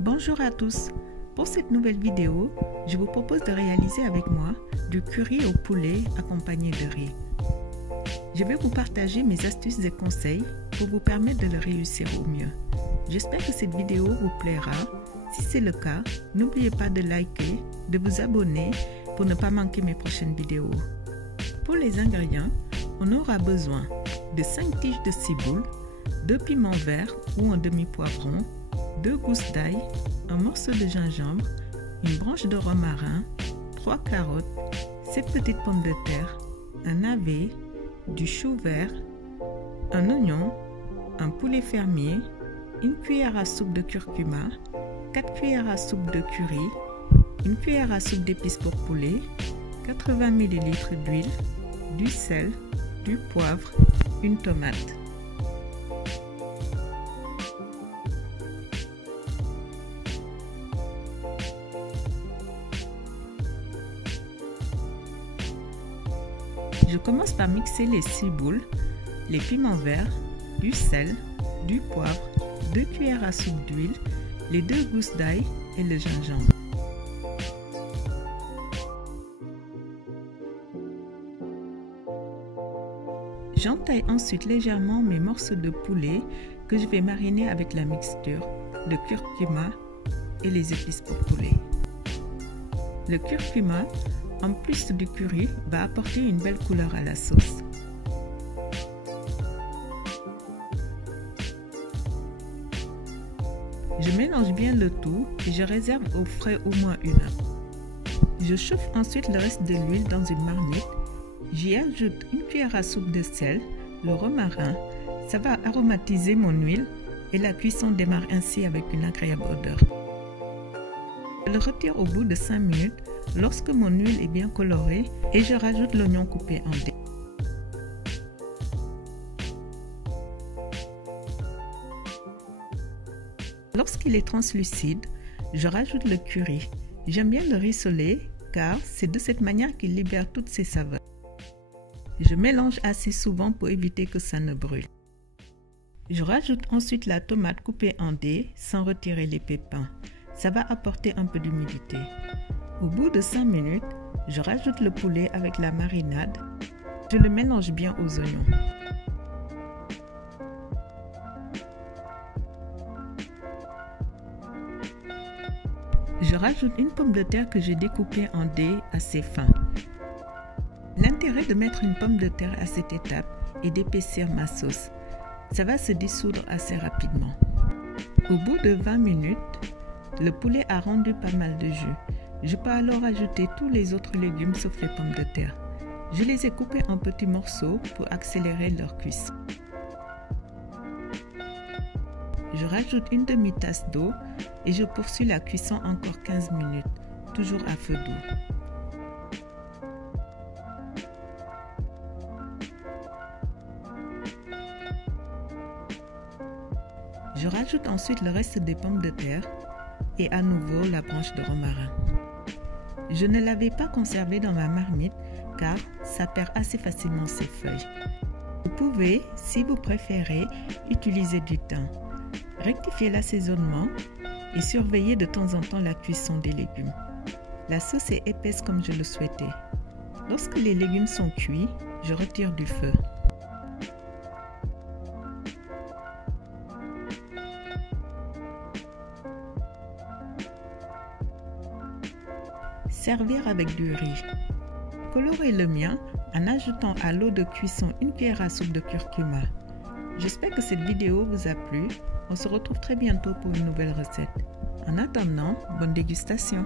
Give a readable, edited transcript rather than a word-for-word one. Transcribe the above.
Bonjour à tous. Pour cette nouvelle vidéo, je vous propose de réaliser avec moi du curry au poulet accompagné de riz. Je vais vous partager mes astuces et conseils pour vous permettre de le réussir au mieux. J'espère que cette vidéo vous plaira. Si c'est le cas, n'oubliez pas de liker, de vous abonner pour ne pas manquer mes prochaines vidéos. Pour les ingrédients, on aura besoin de 5 tiges de ciboule, 2 piments verts ou un demi-poivron, 2 gousses d'ail, un morceau de gingembre, une branche de romarin, 3 carottes, 7 petites pommes de terre, un navet, du chou vert, un oignon, un poulet fermier, une cuillère à soupe de curcuma, 4 cuillères à soupe de curry, une cuillère à soupe d'épices pour poulet, 80 ml d'huile, du sel, du poivre, une tomate. Je commence par mixer les ciboules, les piments verts, du sel, du poivre, 2 cuillères à soupe d'huile, les 2 gousses d'ail et le gingembre. J'entaille ensuite légèrement mes morceaux de poulet que je vais mariner avec la mixture de curcuma et les épices pour poulet. Le curcuma, en plus du curry, va apporter une belle couleur à la sauce. Je mélange bien le tout et je réserve au frais au moins 1 heure. Je chauffe ensuite le reste de l'huile dans une marmite. J'y ajoute une cuillère à soupe de sel, le romarin. Ça va aromatiser mon huile et la cuisson démarre ainsi avec une agréable odeur. Je le retire au bout de 5 minutes lorsque mon huile est bien colorée et je rajoute l'oignon coupé en dés. Lorsqu'il est translucide, je rajoute le curry. J'aime bien le rissoler car c'est de cette manière qu'il libère toutes ses saveurs. Je mélange assez souvent pour éviter que ça ne brûle. Je rajoute ensuite la tomate coupée en dés sans retirer les pépins. Ça va apporter un peu d'humidité. Au bout de 5 minutes, je rajoute le poulet avec la marinade. Je le mélange bien aux oignons. Je rajoute une pomme de terre que j'ai découpée en dés assez fins. L'intérêt de mettre une pomme de terre à cette étape est d'épaissir ma sauce. Ça va se dissoudre assez rapidement. Au bout de 20 minutes, le poulet a rendu pas mal de jus. Je peux alors ajouter tous les autres légumes sauf les pommes de terre. Je les ai coupés en petits morceaux pour accélérer leur cuisson. Je rajoute une demi-tasse d'eau et je poursuis la cuisson encore 15 minutes, toujours à feu doux. Je rajoute ensuite le reste des pommes de terre et à nouveau la branche de romarin. Je ne l'avais pas conservé dans ma marmite car ça perd assez facilement ses feuilles. Vous pouvez, si vous préférez, utiliser du thym. Rectifiez l'assaisonnement et surveillez de temps en temps la cuisson des légumes. La sauce est épaisse comme je le souhaitais. Lorsque les légumes sont cuits, je retire du feu. Servir avec du riz. Colorez le mien en ajoutant à l'eau de cuisson une cuillère à soupe de curcuma. J'espère que cette vidéo vous a plu. On se retrouve très bientôt pour une nouvelle recette. En attendant, bonne dégustation!